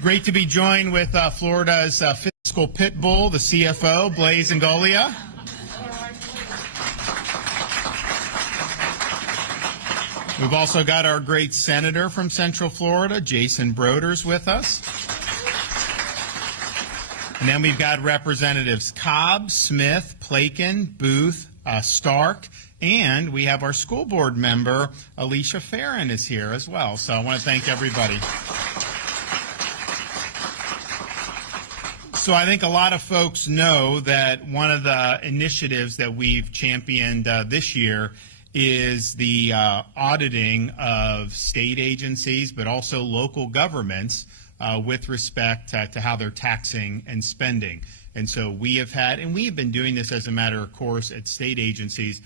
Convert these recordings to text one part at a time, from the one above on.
Great to be joined with Florida's fiscal pit bull, the CFO, Blaise Ingoglia. We've also got our great senator from Central Florida, Jason Broders, with us. And then we've got Representatives Cobb, Smith, Plakin, Booth, Stark, and we have our school board member, Alicia Farron, is here as well. So I want to thank everybody. So I think a lot of folks know that one of the initiatives that we've championed this year is the auditing of state agencies, but also local governments with respect to how they're taxing and spending. And so we have been doing this as a matter of course at state agencies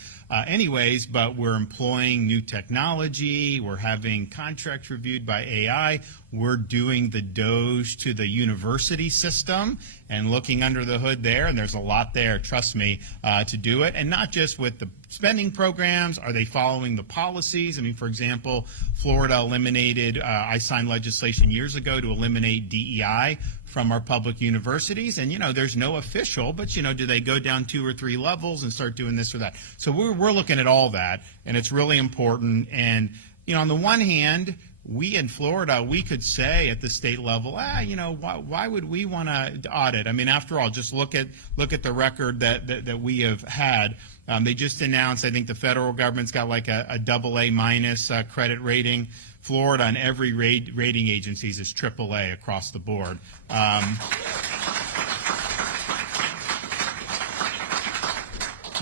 anyways, but we're employing new technology. We're having contracts reviewed by AI. We're doing the Doge to the university system and looking under the hood there. And there's a lot there, trust me, to do it. And not just with the spending programs. Are they following the policies? I mean, for example, Florida eliminated, I signed legislation years ago to eliminate DEI from our public universities. And, you know, there's no official, but, you know, do they go down 2 or 3 levels and start doing this or that? So we're looking at all that, and it's really important. And, you know, on the one hand, we in Florida, we could say at the state level, you know, why would we want to audit? I mean, after all, just look at the record that we have had. They just announced, I think the federal government's got like a AA minus credit rating. Florida and every rating agencies is AAA across the board.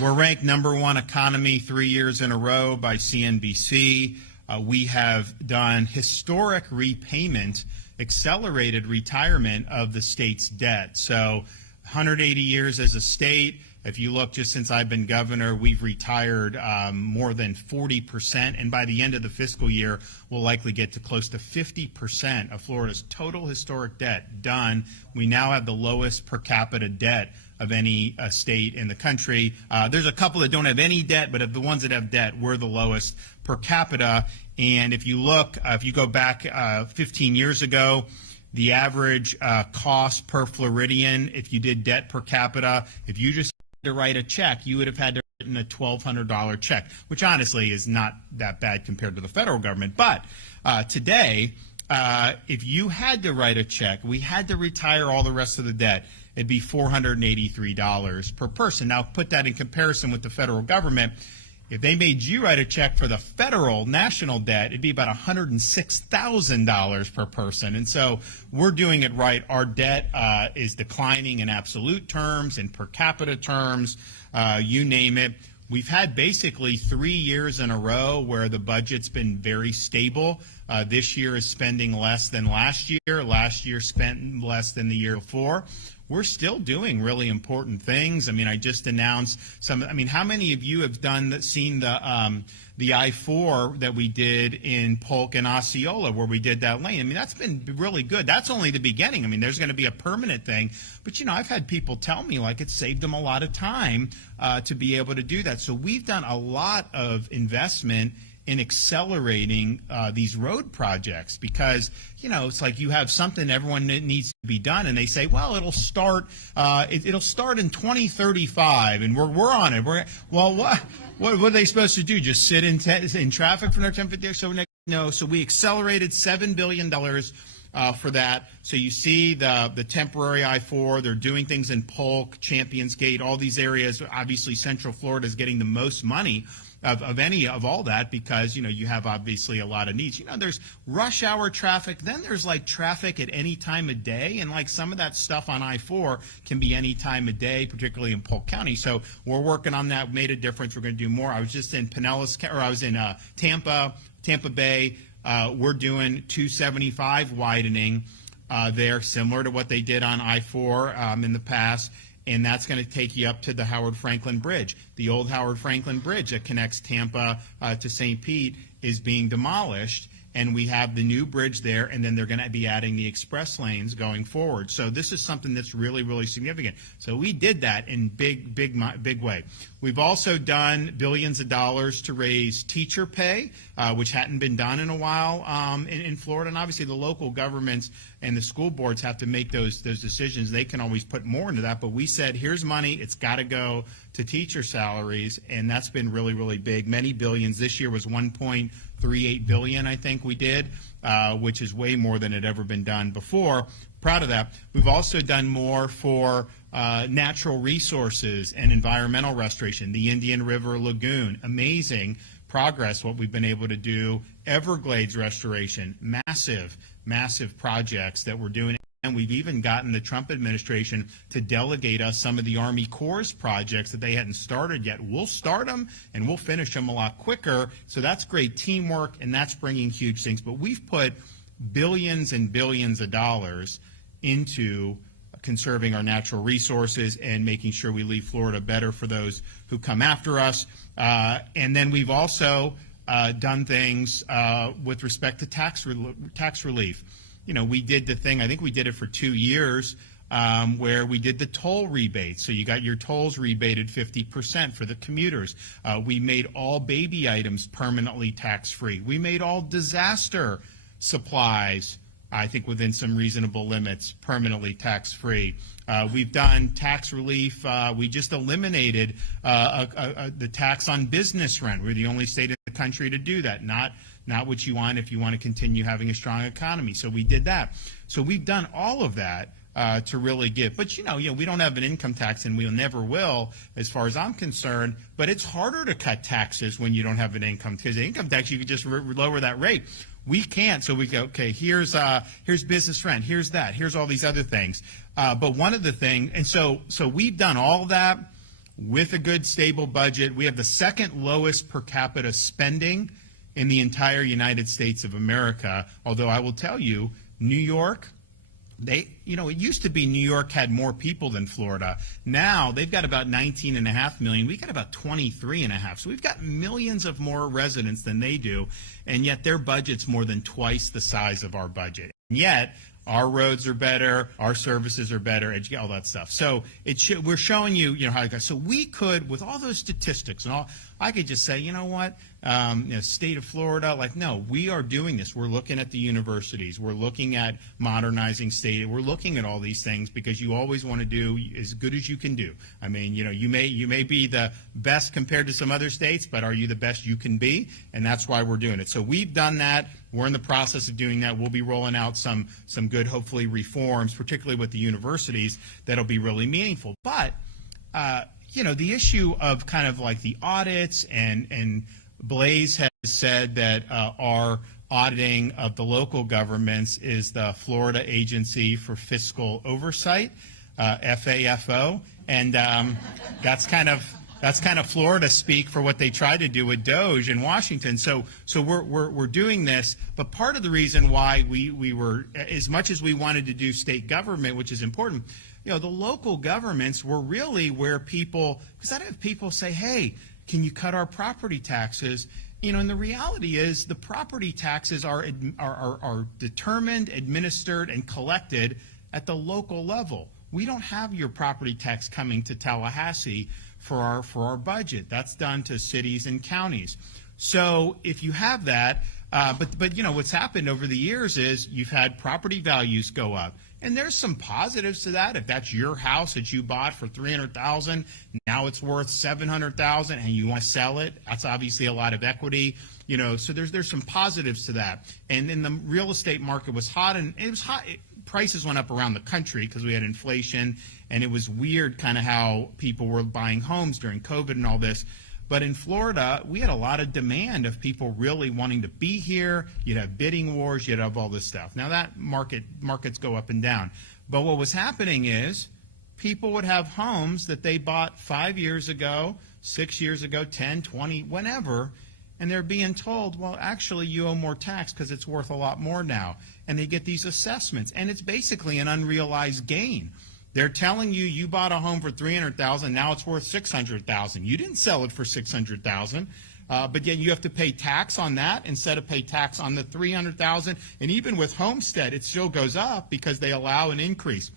We're ranked #1 economy 3 years in a row by CNBC. We have done historic repayment, accelerated retirement of the state's debt. So 180 years as a state. If you look, just since I've been governor, we've retired more than 40%. And by the end of the fiscal year, we'll likely get to close to 50% of Florida's total historic debt done. We now have the lowest per capita debt of any state in the country. There's a couple that don't have any debt, but of the ones that have debt, we're the lowest per capita. And if you look, if you go back 15 years ago, the average cost per Floridian, if you did debt per capita, if you just had to write a check, you would have had to write a $1,200 check, which honestly is not that bad compared to the federal government. But today, if you had to write a check, we had to retire all the rest of the debt, it'd be $483 per person. Now, put that in comparison with the federal government. If they made you write a check for the federal national debt, it'd be about $106,000 per person. And so we're doing it right. Our debt is declining in absolute terms, in per capita terms, you name it. We've had basically 3 years in a row where the budget's been very stable. This year is spending less than last year. Last year spent less than the year before. We're still doing really important things. I mean, I just announced some. I mean, how many of you have seen the I-4 that we did in Polk and Osceola, where we did that lane? I mean, that's been really good. That's only the beginning. I mean, there's going to be a permanent thing. But, you know, I've had people tell me, like, it saved them a lot of time to be able to do that. So we've done a lot of investment in accelerating these road projects because, you know, it's like you have something everyone needs to be done, and they say, well, it'll start it'll start in 2035, and we're on it. Well, what are they supposed to do? Just sit in traffic for another 10, 50 years? So we accelerated $7 billion for that. So you see the temporary I-4. They're doing things in Polk, Champions Gate, all these areas. Obviously, Central Florida is getting the most money of any of all that because, you know, you have obviously a lot of needs. You know, there's rush hour traffic, then there's like traffic at any time of day, and like some of that stuff on I-4 can be any time of day, particularly in Polk County. So we're working on that, made a difference. We're going to do more. I was just in I was in Tampa Bay. We're doing 275 widening there, similar to what they did on I-4 in the past. And that's going to take you up to the Howard Franklin Bridge. The old Howard Franklin Bridge that connects Tampa to St. Pete is being demolished. And we have the new bridge there, and then they're going to be adding the express lanes going forward. So this is something that's really, really significant. So we did that in big way. We've also done billions of dollars to raise teacher pay, which hadn't been done in a while in Florida. And obviously the local governments and the school boards have to make those decisions. They can always put more into that, but we said, here's money, it's got to go to teacher salaries, and that's been really, really big. Many billions. This year was $1.38 billion, I think we did, which is way more than had ever been done before. Proud of that. We've also done more for natural resources and environmental restoration. The Indian River Lagoon, amazing progress, what we've been able to do. Everglades restoration, massive, massive projects that we're doing. And we've even gotten the Trump administration to delegate us some of the Army Corps projects that they hadn't started yet. We'll start them and we'll finish them a lot quicker. So that's great teamwork, and that's bringing huge things. But we've put billions and billions of dollars into conserving our natural resources and making sure we leave Florida better for those who come after us. And then we've also done things with respect to tax relief. You know, we did the thing, I think we did it for 2 years, where we did the toll rebate. So you got your tolls rebated 50% for the commuters. We made all baby items permanently tax-free. We made all disaster supplies, I think within some reasonable limits, permanently tax-free. We've done tax relief. We just eliminated the tax on business rent. We're the only state in the country to do that. Not what you want if you want to continue having a strong economy. So we did that. So we've done all of that to really give. But, you know, we don't have an income tax, and we never will, as far as I'm concerned. But it's harder to cut taxes when you don't have an income, because the income tax, you could just lower that rate. We can't, so we go, okay, here's business rent, here's that, here's all these other things. But one of the things, and so we've done all of that with a good, stable budget. We have the second lowest per capita spending in the entire United States of America, although I will tell you, New York, it used to be New York had more people than Florida. Now they've got about 19.5 million. We got about 23.5. So we've got millions of more residents than they do, and yet their budget's more than twice the size of our budget. And yet our roads are better, our services are better, all that stuff. So we're showing you, how it goes. So we could, with all those statistics and all, I could just say, you know what, state of Florida, no, we are doing this. We're looking at the universities. We're looking at modernizing state. We're looking at all these things because you always want to do as good as you can do. I mean, you may be the best compared to some other states, but are you the best you can be? And that's why we're doing it. So we've done that. We're in the process of doing that. We'll be rolling out some good, hopefully, reforms, particularly with the universities, that'll be really meaningful. But the issue of kind of like the audits, and Blaze has said that our auditing of the local governments is the Florida Agency for Fiscal Oversight, FAFO, and that's kind of Florida speak for what they tried to do with DOGE in Washington. So we're doing this, but part of the reason why we were, as much as we wanted to do state government, which is important, the local governments were really where people, because I'd have people say, hey, can you cut our property taxes? And the reality is the property taxes are determined, administered, and collected at the local level. We don't have your property tax coming to Tallahassee for our budget. That's done to cities and counties. So if you have that, but what's happened over the years is you've had property values go up. And there's some positives to that. If that's your house that you bought for $300,000, now it's worth $700,000, and you want to sell it, that's obviously a lot of equity. So there's some positives to that. And then the real estate market was hot, and it was hot. Prices went up around the country because we had inflation, and it was weird kind of how people were buying homes during COVID and all this. But in Florida, we had a lot of demand of people really wanting to be here. You'd have bidding wars. You'd have all this stuff. Now, that markets go up and down. But what was happening is people would have homes that they bought 5 years ago, 6 years ago, 10, 20, whenever, and they're being told, well, actually, you owe more tax because it's worth a lot more now. And they get these assessments, and it's basically an unrealized gain. They're telling you bought a home for $300,000, now it's worth $600,000. You didn't sell it for $600,000, but yet you have to pay tax on that instead of pay tax on the $300,000. And even with homestead, it still goes up because they allow an increase.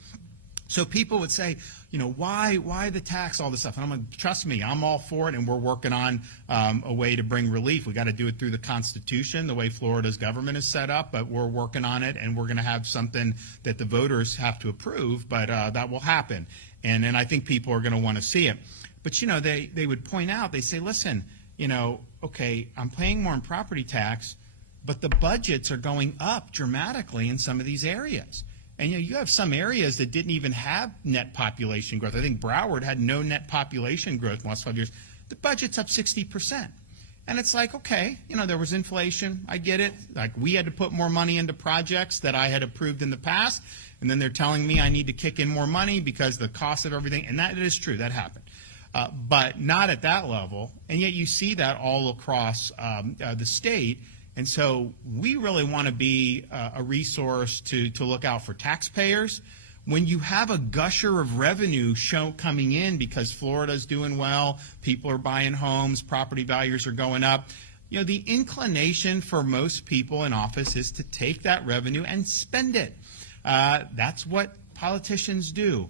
So people would say, why the tax, all this stuff? And I'm like, trust me, I'm all for it, and we're working on a way to bring relief. We got to do it through the Constitution, the way Florida's government is set up, but we're working on it, and we're going to have something that the voters have to approve, but that will happen. And I think people are going to want to see it. But, they would point out, they say, listen, okay, I'm paying more in property tax, but the budgets are going up dramatically in some of these areas. And you have some areas that didn't even have net population growth. I think Broward had no net population growth in the last 5 years. The budget's up 60%. And it's like, okay, there was inflation. I get it. Like, we had to put more money into projects that I had approved in the past. And then they're telling me I need to kick in more money because the cost of everything. And that is true. That happened. But not at that level. And yet you see that all across the state. And so we really want to be a resource to look out for taxpayers. When you have a gusher of revenue coming in because Florida's doing well, people are buying homes, property values are going up, the inclination for most people in office is to take that revenue and spend it. That's what politicians do.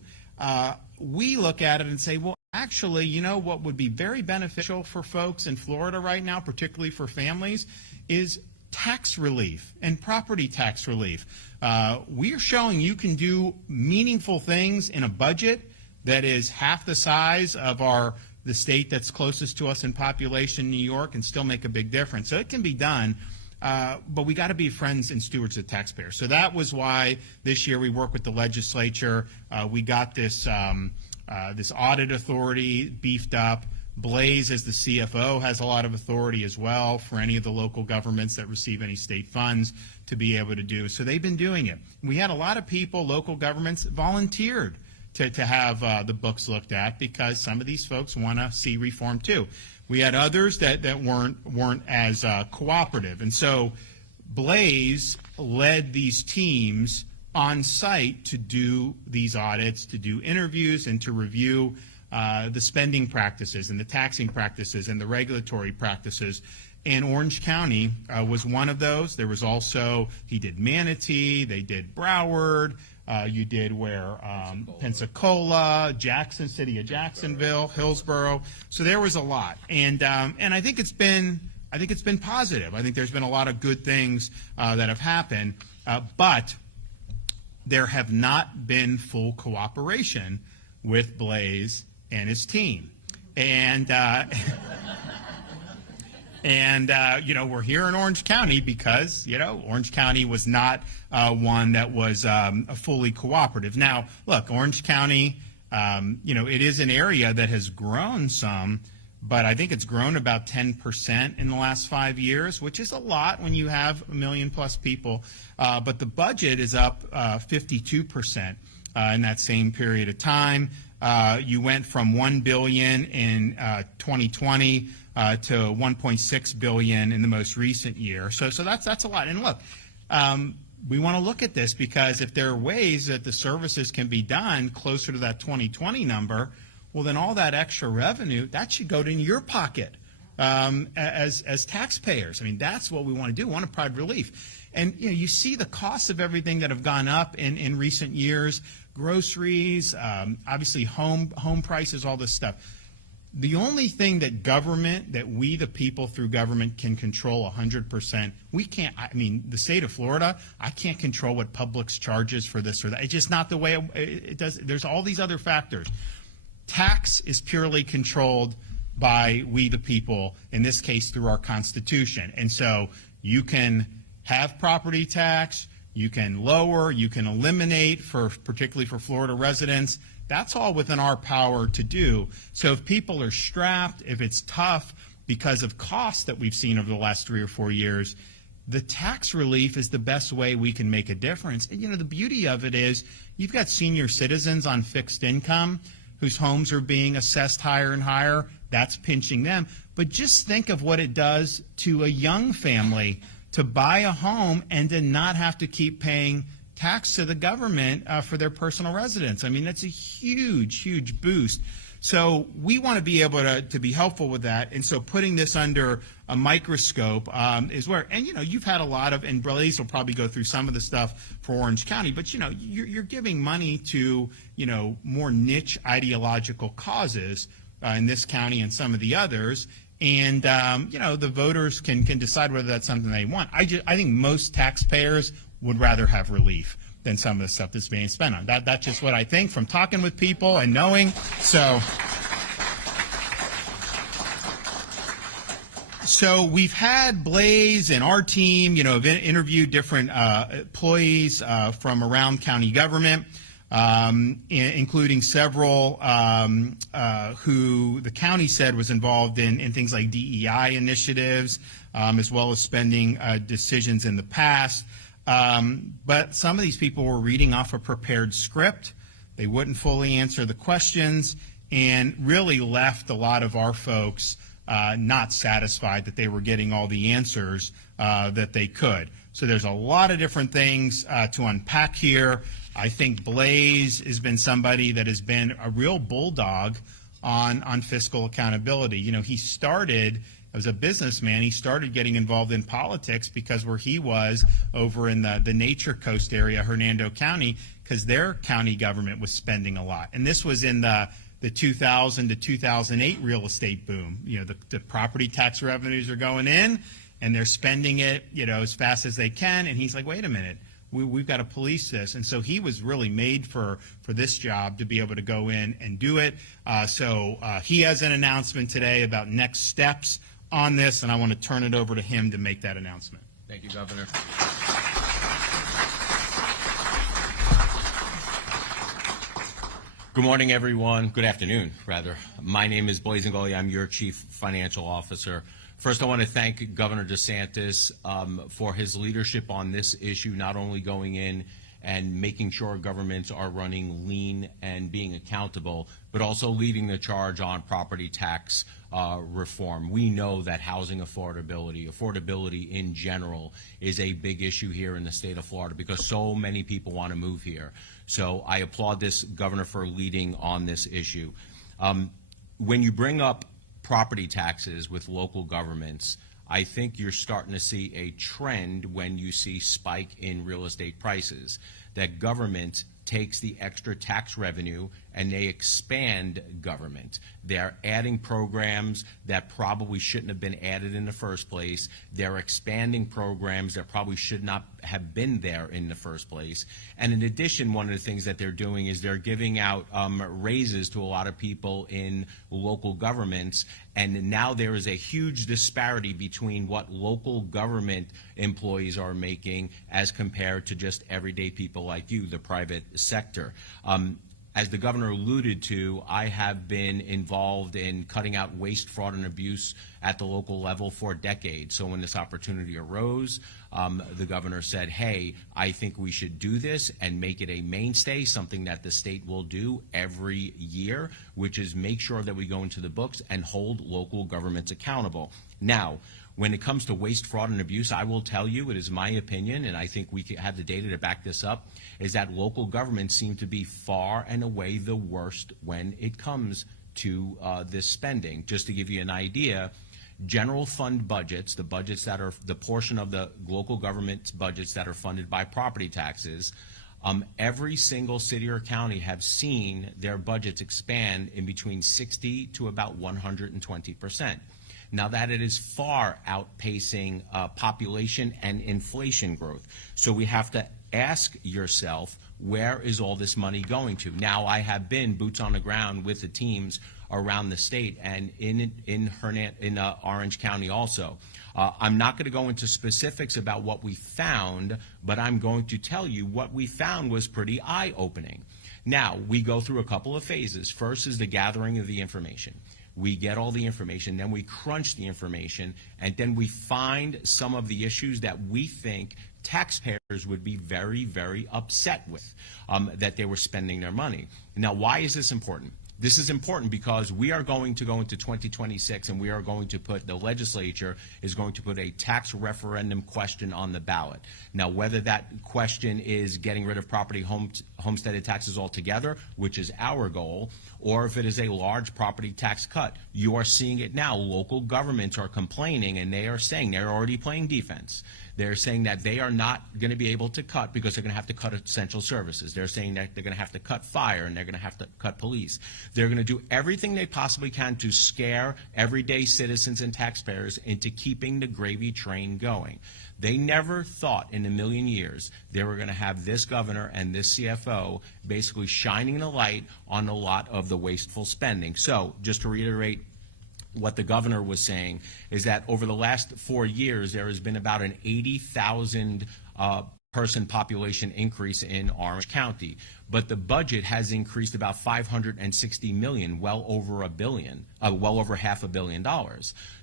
We look at it and say, well, actually, what would be very beneficial for folks in Florida right now, particularly for families, is tax relief and property tax relief. We are showing you can do meaningful things in a budget that is half the size of the state that's closest to us in population, New York, and still make a big difference. So it can be done, but we got to be friends and stewards of taxpayers. So that was why this year we worked with the legislature. We got this audit authority beefed up. Blaze, as the CFO, has a lot of authority as well for any of the local governments that receive any state funds to be able to do. So they've been doing it. We had a lot of people, local governments, volunteered to have the books looked at because some of these folks want to see reform too. We had others that weren't as cooperative. And so Blaze led these teams on site to do these audits, to do interviews, and to review the spending practices and the taxing practices and the regulatory practices. And Orange County was one of those. There was also, he did Manatee, they did Broward, you did Pensacola, Jackson, city of Jacksonville, Hillsborough. So there was a lot. And I think it's been positive. I think there's been a lot of good things that have happened, but there have not been full cooperation with Blaze and his team. And, we're here in Orange County because, Orange County was not one that was fully cooperative. Now, look, Orange County, it is an area that has grown some, but I think it's grown about 10% in the last 5 years, which is a lot when you have 1 million plus people. But the budget is up 52% in that same period of time. You went from $1 billion in 2020 to $1.6 billion in the most recent year. So that's a lot. And look, we want to look at this because if there are ways that the services can be done closer to that 2020 number, well, then all that extra revenue, that should go to your pocket as taxpayers. I mean, that's what we want to do. We want to provide relief. And you see the costs of everything that have gone up in recent years. Groceries, obviously home prices, all this stuff. The only thing that we the people through government can control 100%, we can't, the state of Florida, I can't control what Publix charges for this or that. It's just not the way it does. There's all these other factors. Tax is purely controlled by we the people, in this case through our Constitution. And so you can have property tax, you can lower, you can eliminate, particularly for Florida residents. That's all within our power to do. So if people are strapped, if it's tough because of costs that we've seen over the last 3 or 4 years, the tax relief is the best way we can make a difference. And the beauty of it is you've got senior citizens on fixed income whose homes are being assessed higher and higher. That's pinching them. But just think of what it does to a young family to buy a home and to not have to keep paying tax to the government for their personal residence. I mean, that's a huge, huge boost. So we want to be able to be helpful with that. And so putting this under a microscope is where, and you've had a lot of, and Blaise will probably go through some of the stuff for Orange County, but you're giving money to more niche ideological causes in this county and some of the others. And the voters can decide whether that's something they want. I think most taxpayers would rather have relief than some of the stuff that's being spent on. That's just what I think from talking with people and knowing. So we've had Blaise and our team, have interviewed different employees from around county government, including several who the county said was involved in things like DEI initiatives, as well as spending decisions in the past. But some of these people were reading off a prepared script. They wouldn't fully answer the questions and really left a lot of our folks not satisfied that they were getting all the answers that they could. So there's a lot of different things to unpack here. I think Blaise has been somebody that has been a real bulldog on fiscal accountability. He started as a businessman. He started getting involved in politics because where he was over in the Nature Coast area, Hernando County, because their county government was spending a lot. And this was in the 2000 to 2008 real estate boom. The property tax revenues are going in, and they're spending it, as fast as they can. And he's like, wait a minute, we've got to police this. And so he was really made for this job to be able to go in and do it. So he has an announcement today about next steps on this, and I want to turn it over to him to make that announcement. Thank you, Governor. Good morning, everyone. Good afternoon, rather. My name is Blaise Ngoli. I'm your Chief Financial Officer. First, I want to thank Governor DeSantis for his leadership on this issue, not only going in and making sure governments are running lean and being accountable, but also leading the charge on property tax reform. We know that housing affordability in general, is a big issue here in the state of Florida because so many people want to move here. So I applaud this governor for leading on this issue. When you bring up property taxes with local governments, I think you're starting to see a trend when you see spike in real estate prices, that government takes the extra tax revenue and they expand government. They're adding programs that probably shouldn't have been added in the first place. They're expanding programs that probably should not have been there in the first place. And in addition, one of the things that they're doing is they're giving out raises to a lot of people in local governments. And now there is a huge disparity between what local government employees are making as compared to just everyday people like you, the private sector. As the governor alluded to, I have been involved in cutting out waste, fraud, and abuse at the local level for decades. So when this opportunity arose, the governor said, hey, I think we should do this and make it a mainstay, something that the state will do every year, which is make sure that we go into the books and hold local governments accountable. Now, when it comes to waste, fraud, and abuse, I will tell you, it is my opinion, and I think we have the data to back this up, is that local governments seem to be far and away the worst when it comes to this spending. Just to give you an idea, general fund budgets, the budgets that are the portion of the local government's budgets that are funded by property taxes, every single city or county have seen their budgets expand in between 60 to about 120%. Now that it is far outpacing population and inflation growth. So we have to ask yourself, where is all this money going to? Now, I have been boots on the ground with the teams around the state and in Orange County also. I'm not going to go into specifics about what we found, but I'm going to tell you what we found was pretty eye-opening. Now, we go through a couple of phases. First is the gathering of the information. We get all the information, then we crunch the information, and then we find some of the issues that we think taxpayers would be very, very upset with, that they were spending their money. Now, why is this important? This is important because we are going to go into 2026 and we are going to put, the legislature is going to put a tax referendum question on the ballot. Now, whether that question is getting rid of property homesteaded taxes altogether, which is our goal, or if it is a large property tax cut, you are seeing it now. Local governments are complaining and they are saying they're already playing defense. They're saying that they are not going to be able to cut because they're going to have to cut essential services. They're saying that they're going to have to cut fire and they're going to have to cut police. They're going to do everything they possibly can to scare everyday citizens and taxpayers into keeping the gravy train going. They never thought in a million years they were going to have this governor and this CFO basically shining the light on a lot of the wasteful spending. So just to reiterate, what the governor was saying is that over the last 4 years, there has been about an 80,000 person population increase in Orange County, but the budget has increased about $560 million, well over $500 million.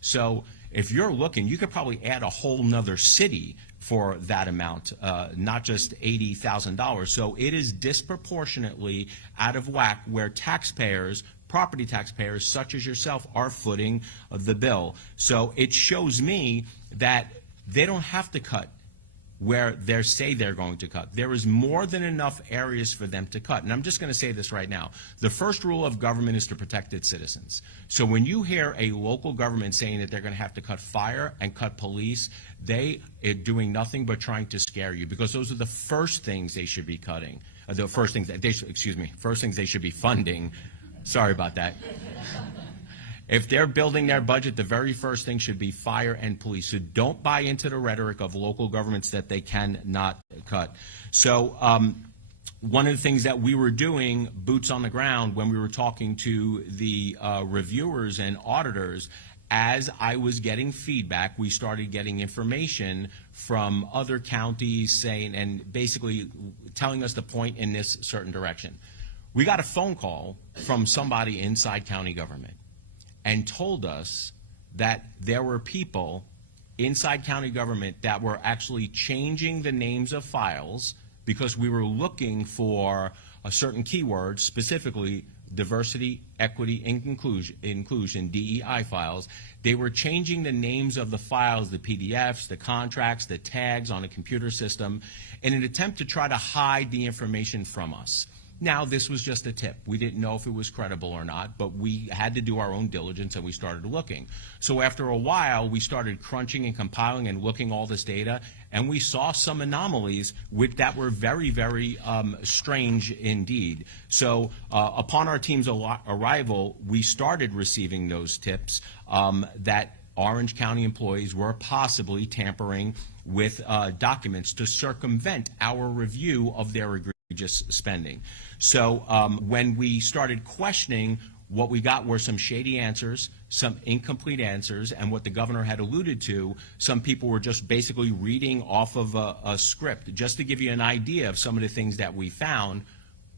So if you're looking, you could probably add a whole nother city for that amount, not just $80,000. So it is disproportionately out of whack where taxpayers, property taxpayers such as yourself, are footing the bill. So it shows me that they don't have to cut where they say they're going to cut. There is more than enough areas for them to cut. And I'm just going to say this right now. The first rule of government is to protect its citizens. So when you hear a local government saying that they're going to have to cut fire and cut police, they are doing nothing but trying to scare you, because those are the first things they should be cutting. The first things that they should, first things they should be funding. Sorry about that. If they're building their budget, the very first thing should be fire and police. So don't buy into the rhetoric of local governments that they cannot cut. So one of the things that we were doing, boots on the ground, when we were talking to the reviewers and auditors, as I was getting feedback, we started getting information from other counties saying, and basically telling us to point in this certain direction. We got a phone call from somebody inside county government and told us that there were people inside county government that were actually changing the names of files because we were looking for a certain keyword, specifically diversity, equity, and inclusion, DEI files. They were changing the names of the files, the PDFs, the contracts, the tags on a computer system in an attempt to try to hide the information from us. Now, this was just a tip. We didn't know if it was credible or not, but we had to do our own diligence and we started looking. So after a while, we started crunching and compiling and looking all this data, and we saw some anomalies that were very, very strange indeed. So upon our team's arrival, we started receiving those tips that Orange County employees were possibly tampering with documents to circumvent our review of their egregious spending. So when we started questioning, what we got were some shady answers, some incomplete answers, and what the governor had alluded to, some people were just basically reading off of a script. Just to give you an idea of some of the things that we found,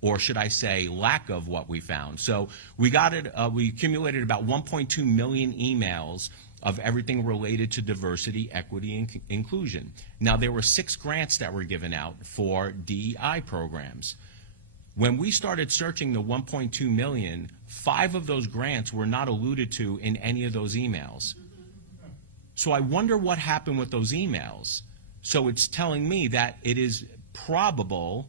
or should I say lack of what we found. So we accumulated about 1.2 million emails of everything related to diversity, equity, and inclusion. Now, there were 6 grants that were given out for DEI programs. When we started searching the 1.2 million, 5 of those grants were not alluded to in any of those emails. So I wonder what happened with those emails. So it's telling me that it is probable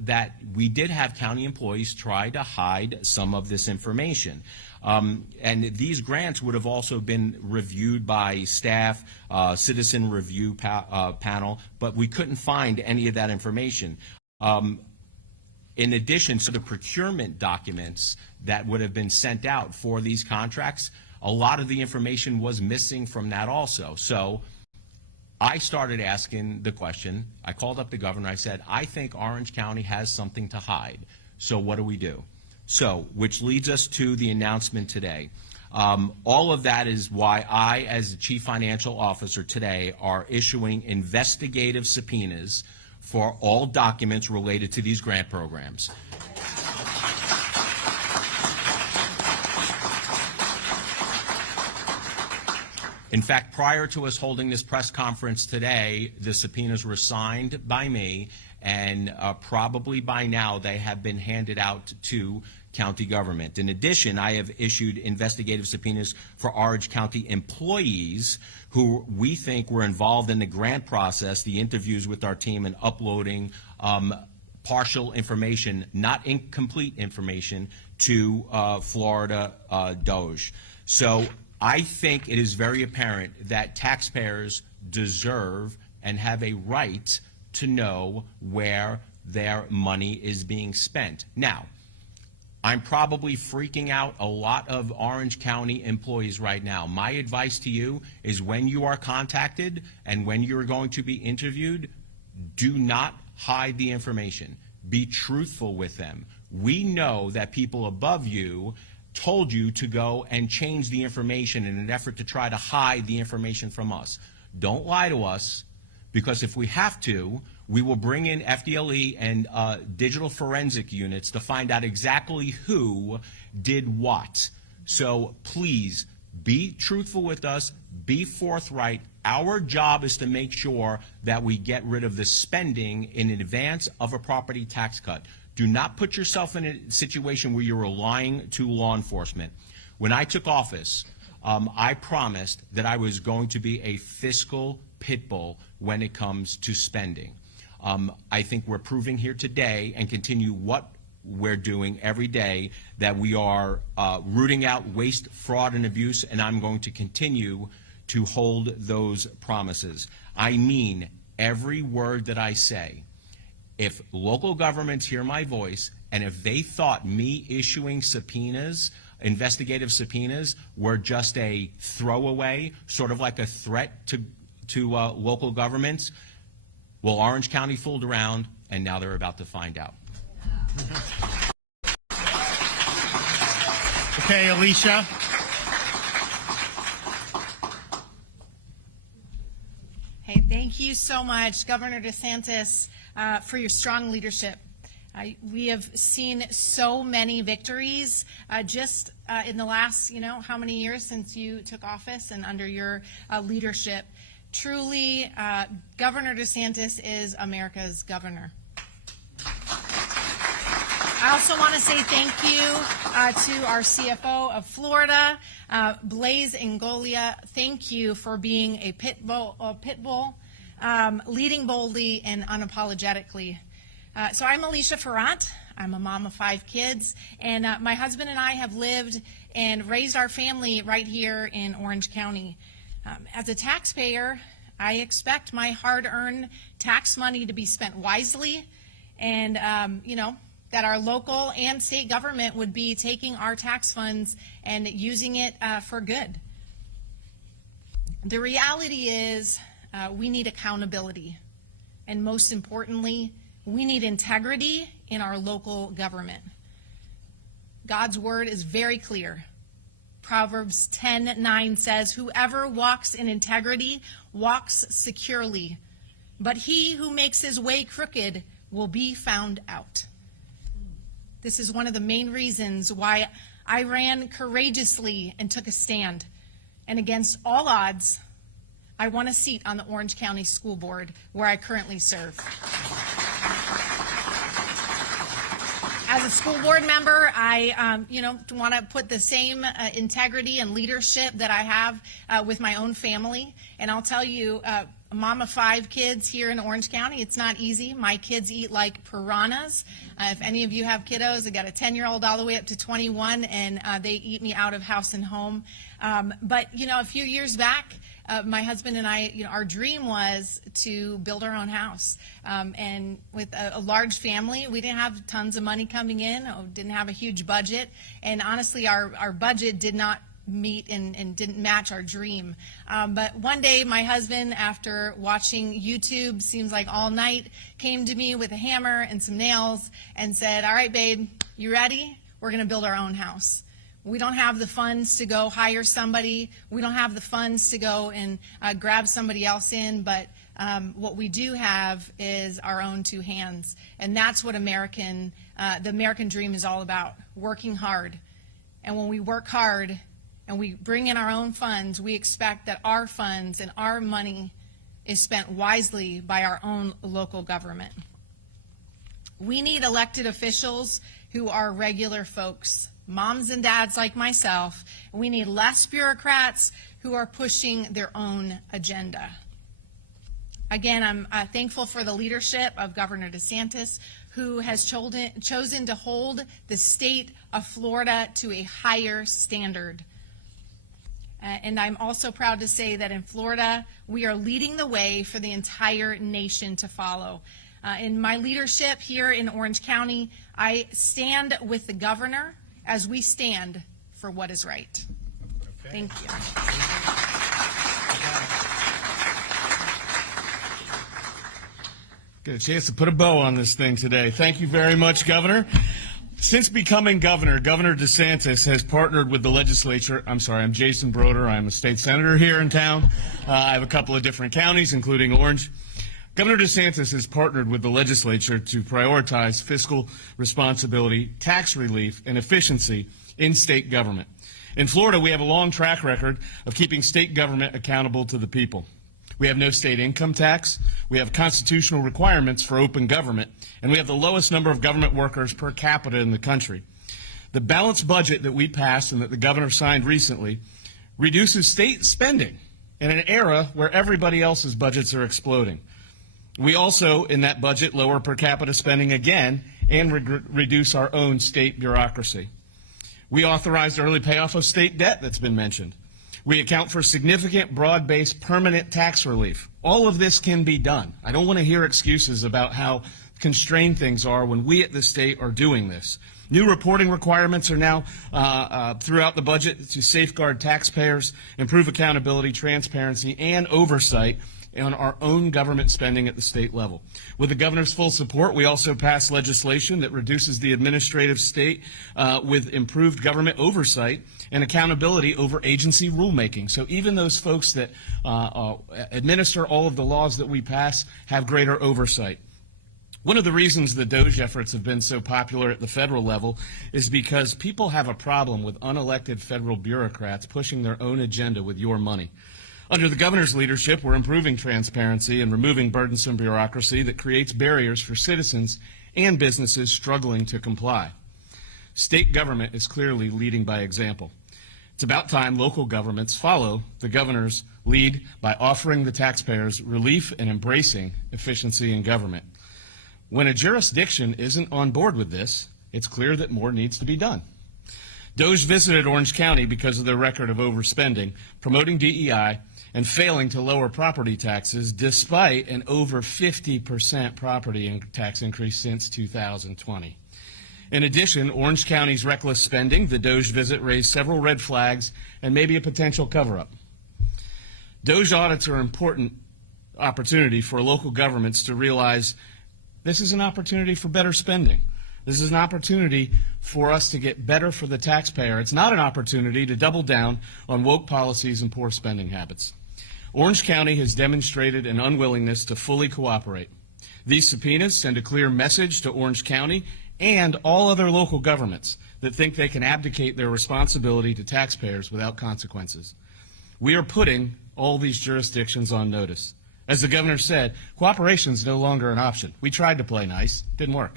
that we did have county employees try to hide some of this information. And these grants would have also been reviewed by staff, citizen review panel, but we couldn't find any of that information. In addition to the procurement documents that would have been sent out for these contracts, a lot of the information was missing from that also. So I started asking the question. I called up the governor. I said, I think Orange County has something to hide. So what do we do? So, which leads us to the announcement today. All of that is why I, as the Chief Financial Officer today, are issuing investigative subpoenas for all documents related to these grant programs. In fact, prior to us holding this press conference today, the subpoenas were signed by me, and probably by now they have been handed out to county government. In addition, I have issued investigative subpoenas for Orange County employees who we think were involved in the grant process, the interviews with our team, and uploading partial information, not incomplete information, to Florida DOJ. So I think it is very apparent that taxpayers deserve and have a right to know where their money is being spent. Now, I'm probably freaking out a lot of Orange County employees right now. My advice to you is, when you are contacted and when you're going to be interviewed, do not hide the information. Be truthful with them. We know that people above you told you to go and change the information in an effort to try to hide the information from us. Don't lie to us, because if we have to, we will bring in FDLE and digital forensic units to find out exactly who did what. So please be truthful with us, be forthright. Our job is to make sure that we get rid of the spending in advance of a property tax cut. Do not put yourself in a situation where you're lying to law enforcement. When I took office, I promised that I was going to be a fiscal pit bull when it comes to spending. I think we're proving here today, and continue what we're doing every day, that we are rooting out waste, fraud, and abuse, and I'm going to continue to hold those promises. I mean every word that I say. If local governments hear my voice, and if they thought me issuing subpoenas, investigative subpoenas, were just a throwaway, sort of like a threat to local governments, well, Orange County fooled around, and now they're about to find out. Okay, Alicia. Hey, thank you so much, Governor DeSantis, for your strong leadership. We have seen so many victories just in the last, how many years since you took office, and under your leadership. Truly, Governor DeSantis is America's governor. I also want to say thank you to our CFO of Florida, Blaise Ngolia. Thank you for being a pit bull, leading boldly and unapologetically. So I'm Alicia Ferrat. I'm a mom of 5 kids, and my husband and I have lived and raised our family right here in Orange County. As a taxpayer, I expect my hard-earned tax money to be spent wisely, and that our local and state government would be taking our tax funds and using it for good. The reality is we need accountability, and most importantly, we need integrity in our local government. God's word is very clear. Proverbs 10:9 says, "Whoever walks in integrity walks securely, but he who makes his way crooked will be found out." This is one of the main reasons why I ran courageously and took a stand. And against all odds, I won a seat on the Orange County School Board, where I currently serve. As a school board member, I want to put the same integrity and leadership that I have with my own family. And I'll tell you, a mom of 5 kids here in Orange County, it's not easy. My kids eat like piranhas. If any of you have kiddos, I got a 10-year-old all the way up to 21, and they eat me out of house and home. But a few years back, my husband and I, our dream was to build our own house. And with a large family, we didn't have tons of money coming in, didn't have a huge budget. And honestly, our budget did not meet and didn't match our dream. But one day, my husband, after watching YouTube, seems like all night, came to me with a hammer and some nails and said, "All right, babe, you ready? We're going to build our own house." We don't have the funds to go hire somebody. We don't have the funds to go and grab somebody else in, but what we do have is our own 2 hands. And that's what the American dream is all about, working hard. And when we work hard and we bring in our own funds, we expect that our funds and our money is spent wisely by our own local government. We need elected officials who are regular folks, moms and dads like myself. We need less bureaucrats who are pushing their own agenda. Again, I'm thankful for the leadership of Governor DeSantis, who has chosen to hold the state of Florida to a higher standard. And I'm also proud to say that in Florida, we are leading the way for the entire nation to follow. In my leadership here in Orange County, I stand with the governor as we stand for what is right. Okay. Thank you. Get a chance to put a bow on this thing today. Thank you very much, Governor. Since becoming governor, Governor DeSantis has partnered with the legislature. I'm Jason Broder. I'm a state senator here in town. I have a couple of different counties, including Orange. Governor DeSantis has partnered with the legislature to prioritize fiscal responsibility, tax relief, and efficiency in state government. In Florida, we have a long track record of keeping state government accountable to the people. We have no state income tax, we have constitutional requirements for open government, and we have the lowest number of government workers per capita in the country. The balanced budget that we passed and that the governor signed recently reduces state spending in an era where everybody else's budgets are exploding. We also, in that budget, lower per capita spending again and reduce our own state bureaucracy. We authorized early payoff of state debt that's been mentioned. We account for significant, broad-based, permanent tax relief. All of this can be done. I don't want to hear excuses about how constrained things are when we at the state are doing this. New reporting requirements are now throughout the budget to safeguard taxpayers, improve accountability, transparency, and oversight on our own government spending at the state level. With the governor's full support, we also passed legislation that reduces the administrative state with improved government oversight and accountability over agency rulemaking. So even those folks that administer all of the laws that we pass have greater oversight. One of the reasons the DOGE efforts have been so popular at the federal level is because people have a problem with unelected federal bureaucrats pushing their own agenda with your money. Under the governor's leadership, we're improving transparency and removing burdensome bureaucracy that creates barriers for citizens and businesses struggling to comply. State government is clearly leading by example. It's about time local governments follow the governor's lead by offering the taxpayers relief and embracing efficiency in government. When a jurisdiction isn't on board with this, it's clear that more needs to be done. DOGE visited Orange County because of their record of overspending, promoting DEI, and failing to lower property taxes despite an over 50% property tax increase since 2020. In addition, Orange County's reckless spending, the DOGE visit raised several red flags and maybe a potential cover-up. DOGE audits are an important opportunity for local governments to realize this is an opportunity for better spending. This is an opportunity for us to get better for the taxpayer. It's not an opportunity to double down on woke policies and poor spending habits. Orange County has demonstrated an unwillingness to fully cooperate. These subpoenas send a clear message to Orange County and all other local governments that think they can abdicate their responsibility to taxpayers without consequences. We are putting all these jurisdictions on notice. As the governor said, cooperation is no longer an option. We tried to play nice. It didn't work.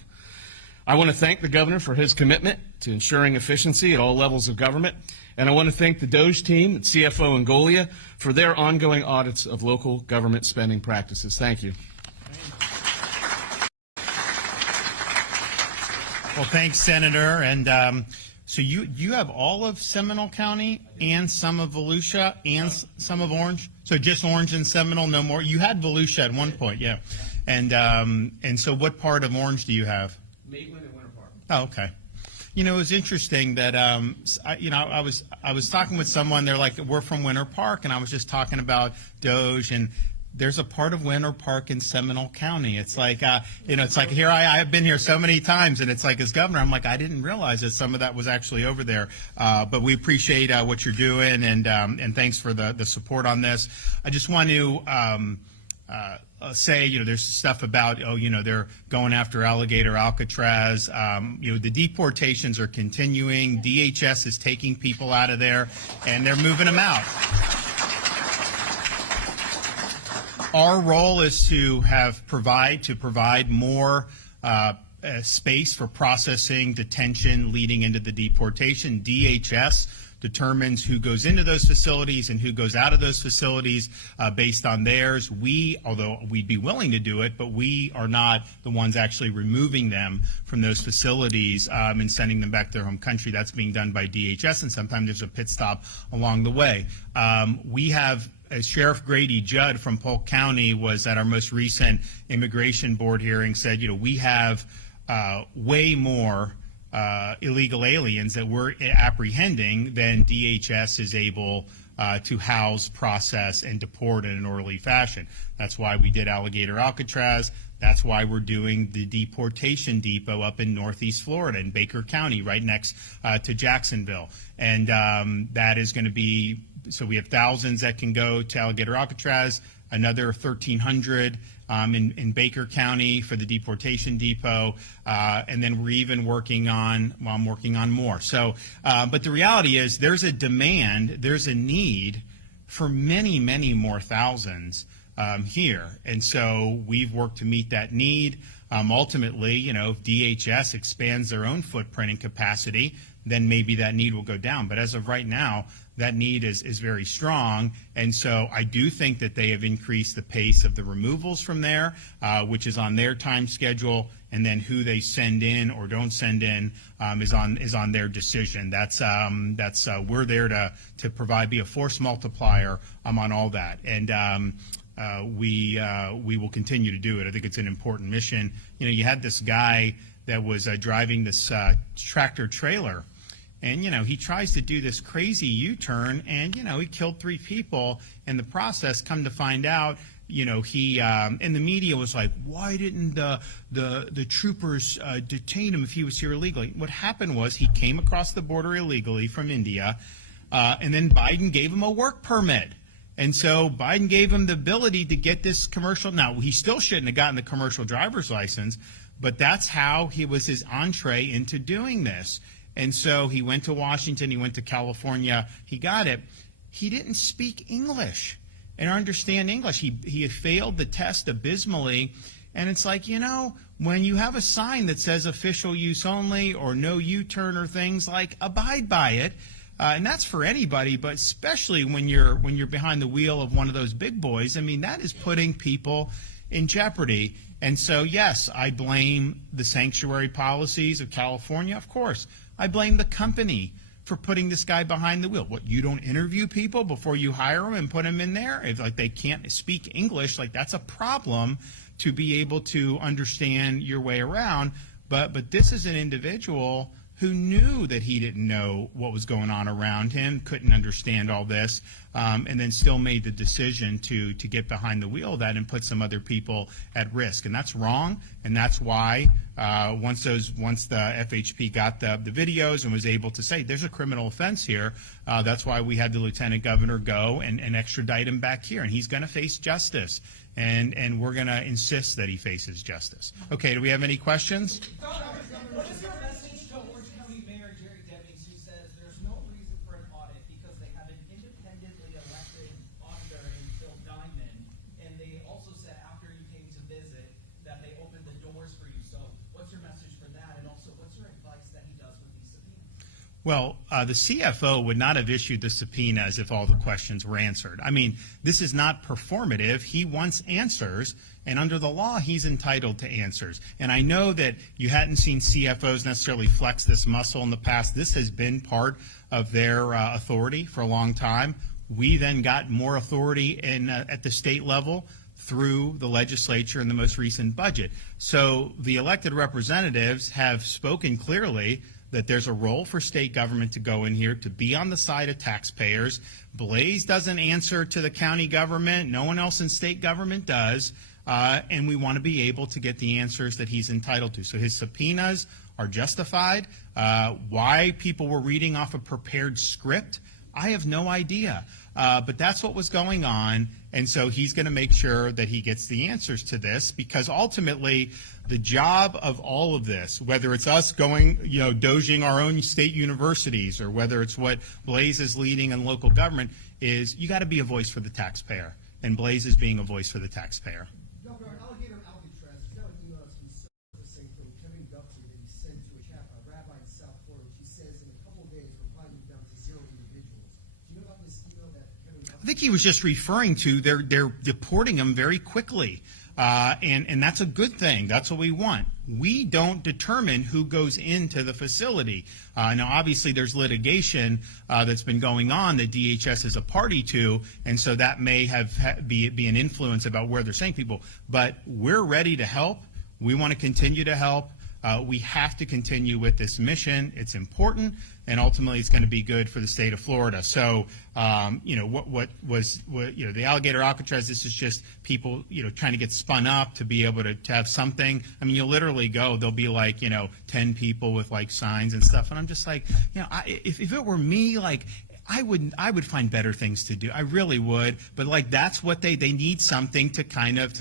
I want to thank the governor for his commitment to ensuring efficiency at all levels of government, and I want to thank the DOGE team at CFO Angolia for their ongoing audits of local government spending practices. Thank you. Well, thanks, Senator. And so you have all of Seminole County and some of Volusia and some of Orange? So just Orange and Seminole, no more? You had Volusia at one point, yeah. And so what part of Orange do you have? Maitland and Winter Park. Oh, okay. You know, it was interesting that I was talking with someone. They're like, we're from Winter Park, and I was just talking about DOGE, and there's a part of Winter Park in Seminole County. It's like it's like here I've been here so many times, and it's like as governor, I'm like I didn't realize that some of that was actually over there. But we appreciate what you're doing, and thanks for the support on this. I just want to say, there's stuff about, they're going after Alligator Alcatraz. The deportations are continuing. DHS is taking people out of there, and they're moving them out. Our role is to provide more space for processing, detention, leading into the deportation. DHS determines who goes into those facilities and who goes out of those facilities based on theirs. Although we'd be willing to do it, but we are not the ones actually removing them from those facilities and sending them back to their home country. That's being done by DHS, and sometimes there's a pit stop along the way. We have Sheriff Grady Judd from Polk County was at our most recent immigration board hearing, said, we have way more illegal aliens that we're apprehending than DHS is able to house, process, and deport in an orderly fashion. That's why we did Alligator Alcatraz. That's why we're doing the deportation depot up in Northeast Florida in Baker County, right next to Jacksonville. And that is going to be, so we have thousands that can go to Alligator Alcatraz, another 1,300 in Baker County for the deportation depot, and then we're even working on, I'm working on more. So, but the reality is there's a demand, there's a need for many, many more thousands here. And so we've worked to meet that need. Ultimately, if DHS expands their own footprint and capacity, then maybe that need will go down. But as of right now, that need is very strong. And so I do think that they have increased the pace of the removals from there, which is on their time schedule. And then who they send in or don't send in is on their decision. That's we're there to provide, be a force multiplier on all that. And we will continue to do it. I think it's an important mission. You had this guy that was driving this tractor trailer, and he tries to do this crazy U-turn, and he killed 3 people in the process. Come to find out, he and the media was like, why didn't the troopers detain him if he was here illegally? What happened was he came across the border illegally from India, and then Biden gave him a work permit. And so Biden gave him the ability to get this commercial. Now, he still shouldn't have gotten the commercial driver's license, but that's how he was his entree into doing this. And so he went to Washington, he went to California, he got it. He didn't speak English and understand English. He had failed the test abysmally. And it's like, when you have a sign that says official use only or no U-turn or things, like, abide by it. And that's for anybody, but especially when you're behind the wheel of one of those big boys. I mean, that is putting people in jeopardy. And so, yes, I blame the sanctuary policies of California, of course. I blame the company for putting this guy behind the wheel. What, you don't interview people before you hire them and put them in there? If they can't speak English, that's a problem to be able to understand your way around. But this is an individual who knew that he didn't know what was going on around him, couldn't understand all this, and then still made the decision to get behind the wheel of that and put some other people at risk. And that's wrong, and that's why once the FHP got the videos and was able to say there's a criminal offense here, that's why we had the lieutenant governor go and extradite him back here, and he's going to face justice. And we're going to insist that he faces justice. Okay, do we have any questions? What is your message to Orange County Mayor Jerry Demings, who says there's no reason for an audit because they have an independently elected auditor in Phil Diamond, and they also said after you came to visit that they opened the doors for you. So what's your message for that, and also what's your advice that he does with these subpoenas? Well, the CFO would not have issued the subpoenas if all the questions were answered. I mean, this is not performative. He wants answers, and under the law, he's entitled to answers. And I know that you hadn't seen CFOs necessarily flex this muscle in the past. This has been part of their authority for a long time. We then got more authority at the state level through the legislature in the most recent budget. So the elected representatives have spoken clearly that there's a role for state government to go in here, to be on the side of taxpayers. Blaze doesn't answer to the county government. No one else in state government does. And we want to be able to get the answers that he's entitled to. So his subpoenas are justified. Why people were reading off a prepared script I have no idea. But that's what was going on. And so he's going to make sure that he gets the answers to this, because ultimately the job of all of this, whether it's us going, doging our own state universities, or whether it's what Blaze is leading in local government, is you got to be a voice for the taxpayer. And Blaze is being a voice for the taxpayer. Governor, alligator Alcatraz, there's now an email that's been surfacing from Kevin Guthrie that he sent to a rabbi in South Florida, which he says in a couple of days we're probably down to 0 individuals. Do you know about this email that Kevin Guthrie? I think he was just referring to they're deporting them very quickly. And that's a good thing. That's what we want. We don't determine who goes into the facility. Now, obviously, there's litigation that's been going on that DHS is a party to, and so that may be an influence about where they're sending people. But we're ready to help. We want to continue to help. We have to continue with this mission. It's important, and ultimately it's going to be good for the state of Florida. So, the alligator Alcatraz, this is just people, trying to get spun up to be able to have something. I mean, you'll literally go, there'll be 10 people with signs and stuff. And I'm just like, if it were me, I would find better things to do. I really would. But that's what they need, something to kind of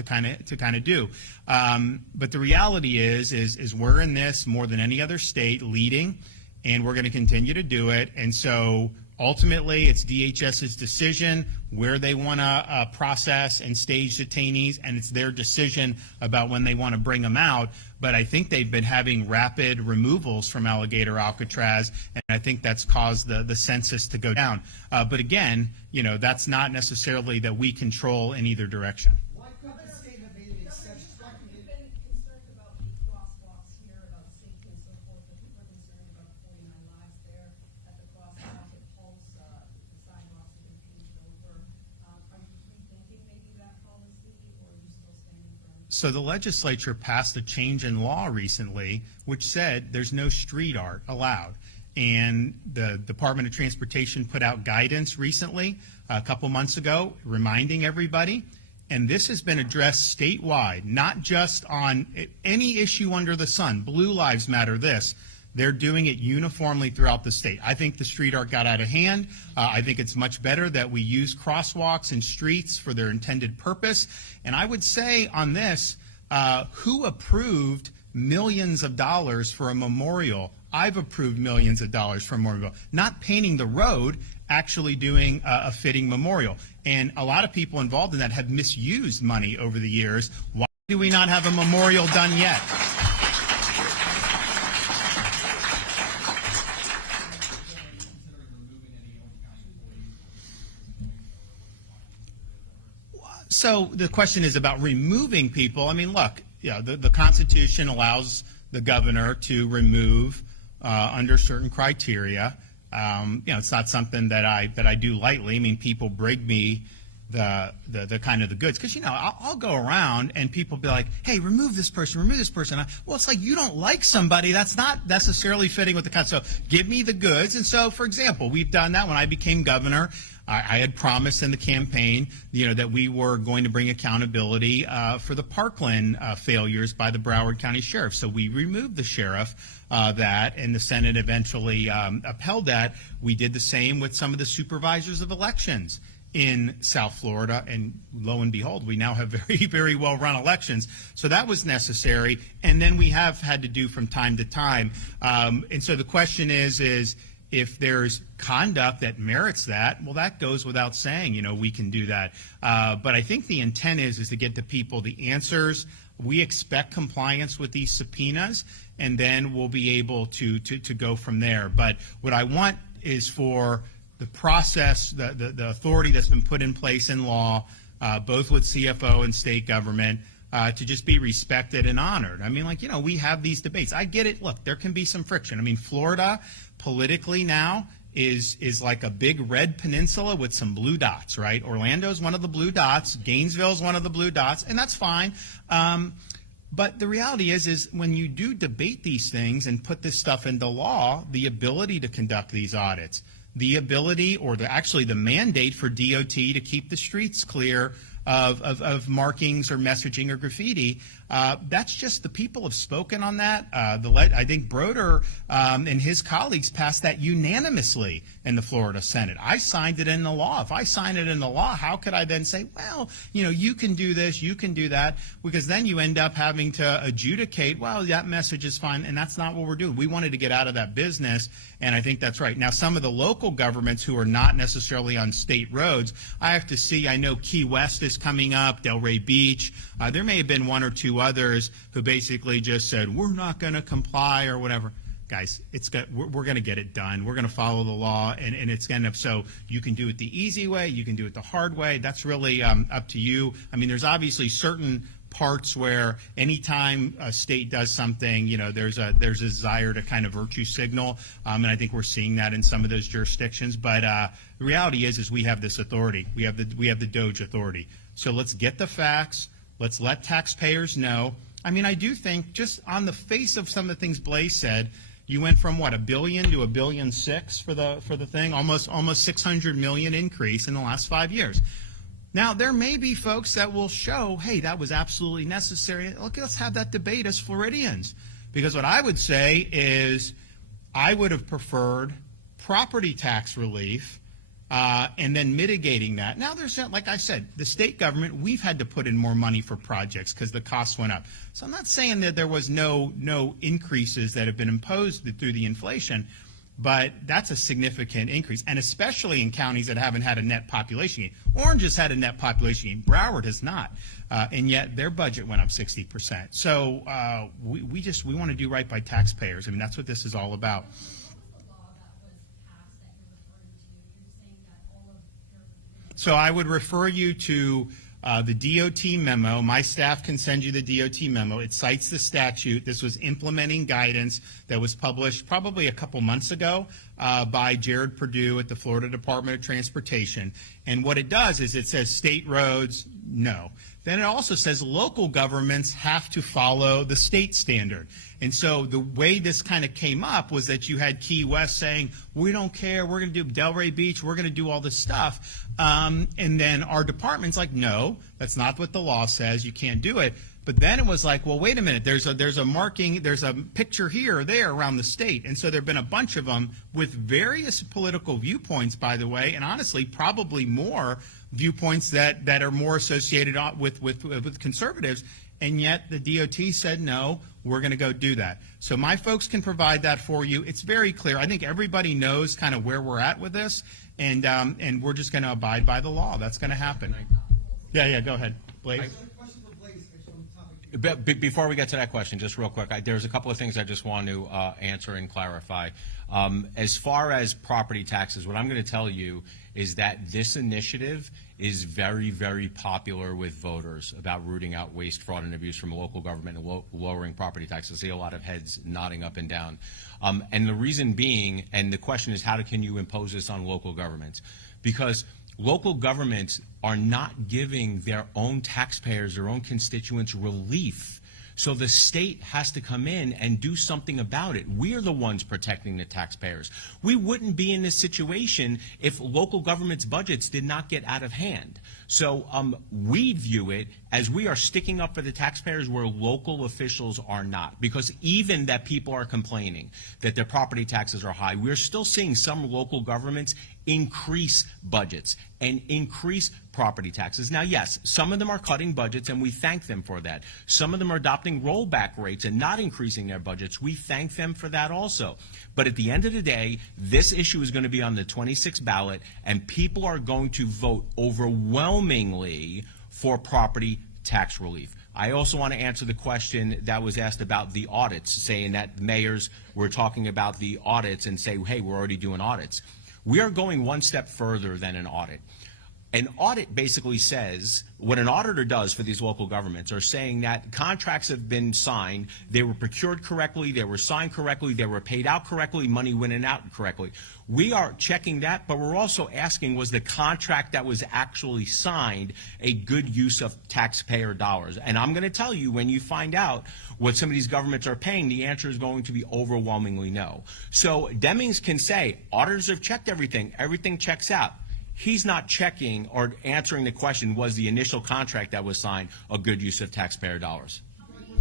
do. But the reality is we're in this more than any other state, leading, and we're going to continue to do it. And so ultimately, it's DHS's decision where they want to process and stage detainees, and it's their decision about when they want to bring them out. But I think they've been having rapid removals from alligator Alcatraz, and I think that's caused the census to go down. But again, that's not necessarily that we control in either direction. Why could the state have made an exception? Why Have could you it? been concerned about the crosswalks here, about safety and so forth, but people are concerned about the 49 lives there at the crosswalk at Pulse, the sidewalks have been paved over. Are you rethinking maybe that policy, or are you still standing firm? So the legislature passed a change in law recently which said there's no street art allowed. And the Department of Transportation put out guidance recently, a couple months ago, reminding everybody. And this has been addressed statewide, not just on any issue under the sun. Blue Lives Matter, this. They're doing it uniformly throughout the state. I think the street art got out of hand. I think it's much better that we use crosswalks and streets for their intended purpose. And I would say on this, who approved millions of dollars for a memorial? I've approved millions of dollars for a memorial. Not painting the road, actually doing a fitting memorial. And a lot of people involved in that have misused money over the years. Why do we not have a memorial done yet? So the question is about removing people. I mean, look, the Constitution allows the governor to remove under certain criteria. It's not something that I do lightly. I mean, people bring me the kind of the goods, because I'll go around and people be like, hey, remove this person. Well, it's like, you don't like somebody, that's not necessarily fitting with the Constitution. So give me the goods. And so, for example, we've done that when I became governor. I had promised in the campaign, that we were going to bring accountability for the Parkland failures by the Broward County Sheriff. So we removed the sheriff that, and the Senate eventually upheld that. We did the same with some of the supervisors of elections in South Florida, and lo and behold, we now have very, very well-run elections. So that was necessary, and then we have had to do from time to time. And so the question is if there's conduct that merits that, well, that goes without saying, we can do that. But I think the intent is to get the people the answers. We expect compliance with these subpoenas, and then we'll be able to go from there. But what I want is for the process, the authority that's been put in place in law, both with CFO and state government, to just be respected and honored. I mean, we have these debates. I get it. Look, there can be some friction. I mean, Florida politically now is like a big red peninsula with some blue dots, right? Orlando's one of the blue dots. Gainesville's one of the blue dots, and that's fine. But the reality is when you do debate these things and put this stuff into law, the ability to conduct these audits, the ability, or actually the mandate for DOT to keep the streets clear of markings or messaging or graffiti, That's just the people have spoken on that. I think Broder and his colleagues passed that unanimously in the Florida Senate. I signed it in the law. If I sign it in the law, how could I then say, well, you can do this, you can do that? Because then you end up having to adjudicate, well, that message is fine, and that's not what we're doing. We wanted to get out of that business, and I think that's right. Now, some of the local governments who are not necessarily on state roads, I have to see, I know Key West is coming up, Delray Beach. There may have been one or two others who basically just said, we're not going to comply or whatever. Guys, we're going to get it done. We're going to follow the law, and it's going to, so you can do it the easy way, you can do it the hard way. That's really up to you. I mean, there's obviously certain parts where anytime a state does something, there's a desire to kind of virtue signal, and I think we're seeing that in some of those jurisdictions. But the reality is we have this authority. We have the DOJ authority. So let's get the facts. Let's let taxpayers know. I mean, I do think just on the face of some of the things Blaise said, you went from what, $1 billion to $1.6 billion for the thing, almost $600 million increase in the last 5 years. Now, there may be folks that will show, hey, that was absolutely necessary. Look, let's have that debate as Floridians. Because what I would say is I would have preferred property tax relief and then mitigating that. Now, there's, like I said, the state government, we've had to put in more money for projects because the costs went up. So I'm not saying that there was no increases that have been imposed through the inflation, but that's a significant increase, and especially in counties that haven't had a net population gain. Orange has had a net population gain. Broward has not, and yet their budget went up 60%. So we want to do right by taxpayers. I mean, that's what this is all about. So I would refer you to the DOT memo. My staff can send you the DOT memo. It cites the statute. This was implementing guidance that was published probably a couple months ago by Jared Perdue at the Florida Department of Transportation. And what it does is it says state roads, no. Then it also says local governments have to follow the state standard. And so the way this kind of came up was that you had Key West saying, we don't care, we're going to do Delray Beach, we're going to do all this stuff. And then our department's like, no, that's not what the law says, you can't do it. But then it was like, well, wait a minute, there's a marking, there's a picture here or there around the state. And so there have been a bunch of them with various political viewpoints, by the way, and honestly, probably more viewpoints that are more associated with conservatives. And yet the DOT said, no, we're going to go do that. So my folks can provide that for you. It's very clear. I think everybody knows kind of where we're at with this, and we're just going to abide by the law. That's going to happen. Yeah, go ahead, Blaise. Before we get to that question, just real quick, there's a couple of things I just want to answer and clarify. As far as property taxes, what I'm going to tell you is that this initiative is very, very popular with voters about rooting out waste, fraud, and abuse from local government and lowering property taxes. I see a lot of heads nodding up and down. And the reason being, and the question is, how can you impose this on local governments? Because local governments are not giving their own taxpayers, their own constituents relief. So the state has to come in and do something about it. We are the ones protecting the taxpayers. We wouldn't be in this situation if local governments' budgets did not get out of hand. So we view it as we are sticking up for the taxpayers where local officials are not. Because even that people are complaining that their property taxes are high, we're still seeing some local governments increase budgets and increase property taxes. Now, yes, some of them are cutting budgets, and we thank them for that. Some of them are adopting rollback rates and not increasing their budgets. We thank them for that also. But at the end of the day, this issue is going to be on the 26th ballot, and people are going to vote overwhelmingly for property tax relief. I also want to answer the question that was asked about the audits, saying that mayors were talking about the audits and say, hey, we're already doing audits. We are going one step further than an audit. An audit basically says, what an auditor does for these local governments are saying that contracts have been signed, they were procured correctly, they were signed correctly, they were paid out correctly, money went in out correctly. We are checking that, but we're also asking, was the contract that was actually signed a good use of taxpayer dollars? And I'm going to tell you, when you find out what some of these governments are paying, the answer is going to be overwhelmingly no. So Demings can say, auditors have checked everything, everything checks out. He's not checking or answering the question, was the initial contract that was signed a good use of taxpayer dollars? How many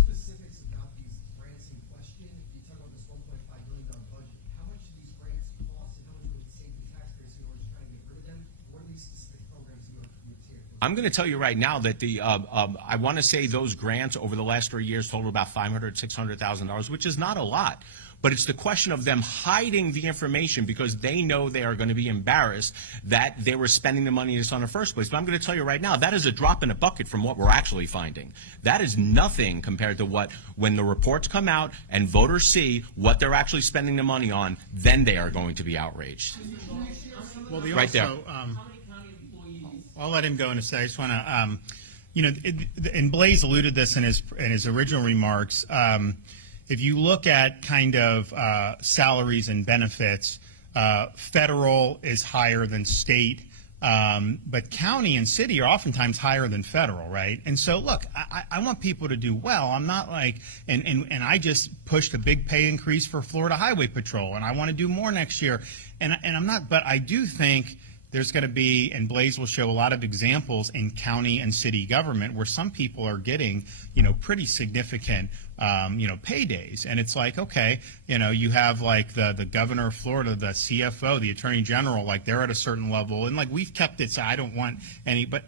I'm going to tell you right now that I want to say those grants over the last 3 years totaled about $500,000, $600,000, which is not a lot. But it's the question of them hiding the information because they know they are going to be embarrassed that they were spending the money on in the first place. But I'm going to tell you right now, that is a drop in a bucket from what we're actually finding. That is nothing compared to when the reports come out and voters see what they're actually spending the money on, then they are going to be outraged. Well, Right there. I'll let him go in a second. I just want to, and Blaze alluded this in his original remarks. If you look at kind of salaries and benefits, federal is higher than state, but county and city are oftentimes higher than federal, right? And so, look, I want people to do well. I'm not like, and I just pushed a big pay increase for Florida Highway Patrol, and I want to do more next year. And I'm not, but I do think there's going to be, and Blaze will show a lot of examples in county and city government where some people are getting, pretty significant, paydays. And it's like, okay, you have like the governor of Florida, the CFO, the attorney general, like they're at a certain level. And like we've kept it so I don't want any, but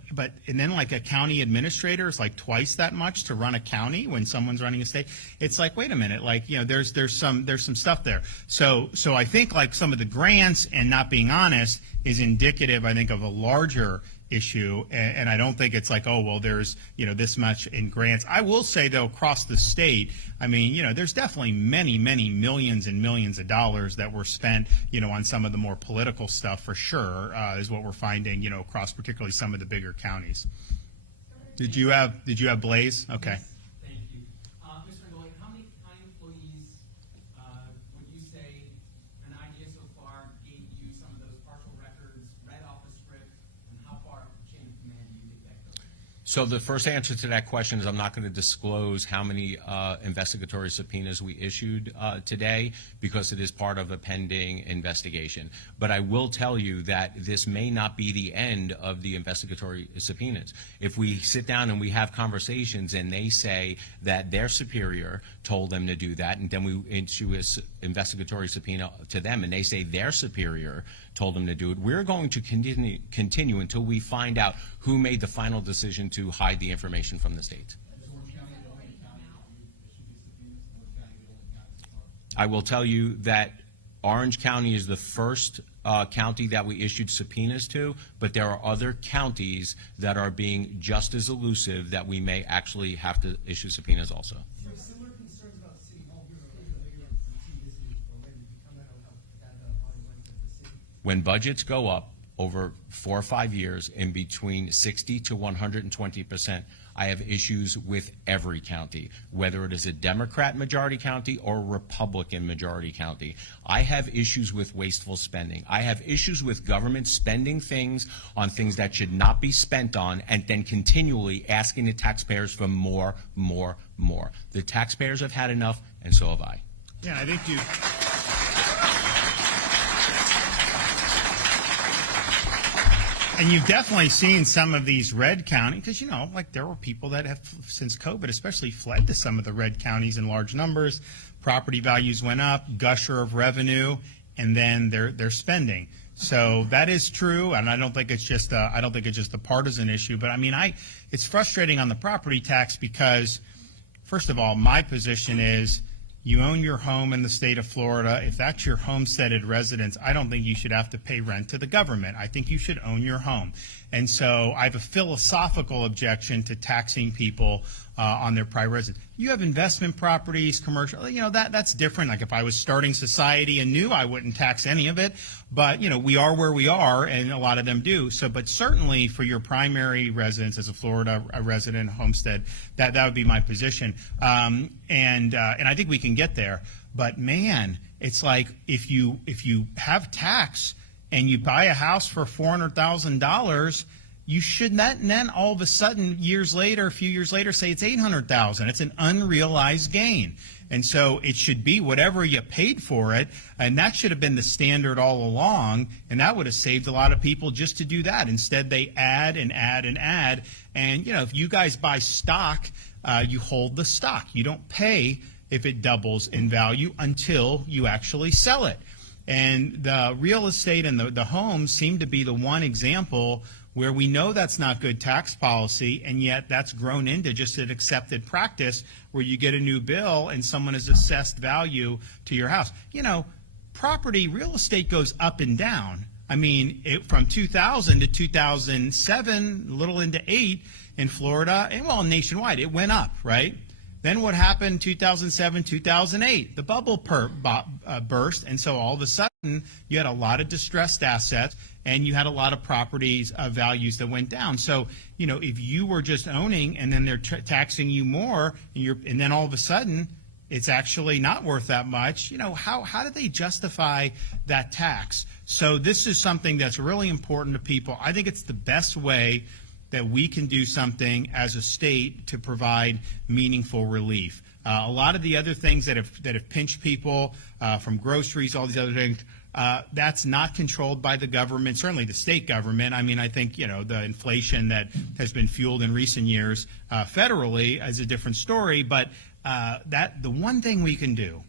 and then like a county administrator is like twice that much to run a county when someone's running a state. It's like, wait a minute, like, there's some stuff there. So I think like some of the grants and not being honest is indicative, I think, of a larger issue, and I don't think it's like, oh, well, there's, this much in grants. I will say, though, across the state, I mean, there's definitely many, many millions and millions of dollars that were spent, on some of the more political stuff for sure, is what we're finding, across particularly some of the bigger counties. Did you have Blaze? Okay. Thank you. Mr. Ngoli, how many county employees would you say an idea so far gave you some of those partial records, read off a script, and how far up the chain of command do you think that goes? So the first answer to that question is I'm not going to disclose how many investigatory subpoenas we issued today because it is part of a pending investigation. But I will tell you that this may not be the end of the investigatory subpoenas. If we sit down and we have conversations and they say that their superior told them to do that, and then we issue an investigatory subpoena to them and they say their superior told them to do it, we're going to continue until we find out who made the final decision to hide the information from the state. I will tell you that Orange County is the first county that we issued subpoenas to, but there are other counties that are being just as elusive that we may actually have to issue subpoenas also. Do you have similar concerns about City Hall here later on TV or maybe come out how that body went at the city? When budgets go up over 4 or 5 years in between 60 to 120%, I have issues with every county, whether it is a Democrat majority county or a Republican majority county. I have issues with wasteful spending. I have issues with government spending things on things that should not be spent on and then continually asking the taxpayers for more, more, more. The taxpayers have had enough, and so have I. Yeah, I think you. And you've definitely seen some of these red counties, because, like there were people that have, since COVID especially, fled to some of the red counties in large numbers. Property values went up, gusher of revenue, and then they're spending. So that is true, and I don't think it's just a partisan issue. But I mean, it's frustrating on the property tax because, first of all, my position is, you own your home in the state of Florida. If that's your homesteaded residence, I don't think you should have to pay rent to the government. I think you should own your home. And so I have a philosophical objection to taxing people on their private residence. You have investment properties, commercial, that's different. Like if I was starting society anew, I wouldn't tax any of it. But, we are where we are, and a lot of them do. So, but certainly for your primary residence as a Florida resident, homestead, that would be my position. And I think we can get there. But man, it's like if you have tax and you buy a house for $400,000, you should not then all of a sudden, a few years later, say it's $800,000. It's an unrealized gain. And so it should be whatever you paid for it, and that should have been the standard all along, and that would have saved a lot of people just to do that. Instead, they add and add and add. And, if you guys buy stock, you hold the stock. You don't pay if it doubles in value until you actually sell it. And the real estate and the homes seem to be the one example where we know that's not good tax policy, and yet that's grown into just an accepted practice where you get a new bill and someone has assessed value to your house. Property, real estate goes up and down. I mean, from 2000 to 2007, a little into 8 in Florida, and well, nationwide, it went up, right? Then what happened 2007, 2008? The bubble burst, and so all of a sudden you had a lot of distressed assets, and you had a lot of properties values that went down. So, if you were just owning and then they're taxing you more, and then all of a sudden it's actually not worth that much, how do they justify that tax? So this is something that's really important to people. I think it's the best way that we can do something as a state to provide meaningful relief. A lot of the other things that have pinched people, from groceries, all these other things, that's not controlled by the government, certainly the state government. I mean, I think, the inflation that has been fueled in recent years federally is a different story, but the one thing we can do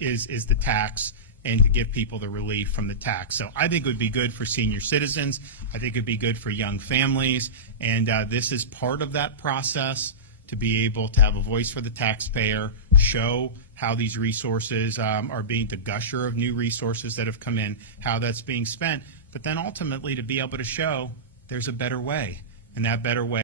is the tax, and to give people the relief from the tax. So I think it would be good for senior citizens. I think it would be good for young families. And this is part of that process, to be able to have a voice for the taxpayer, show how these resources are being, the gusher of new resources that have come in, how that's being spent, but then ultimately to be able to show there's a better way. And that better way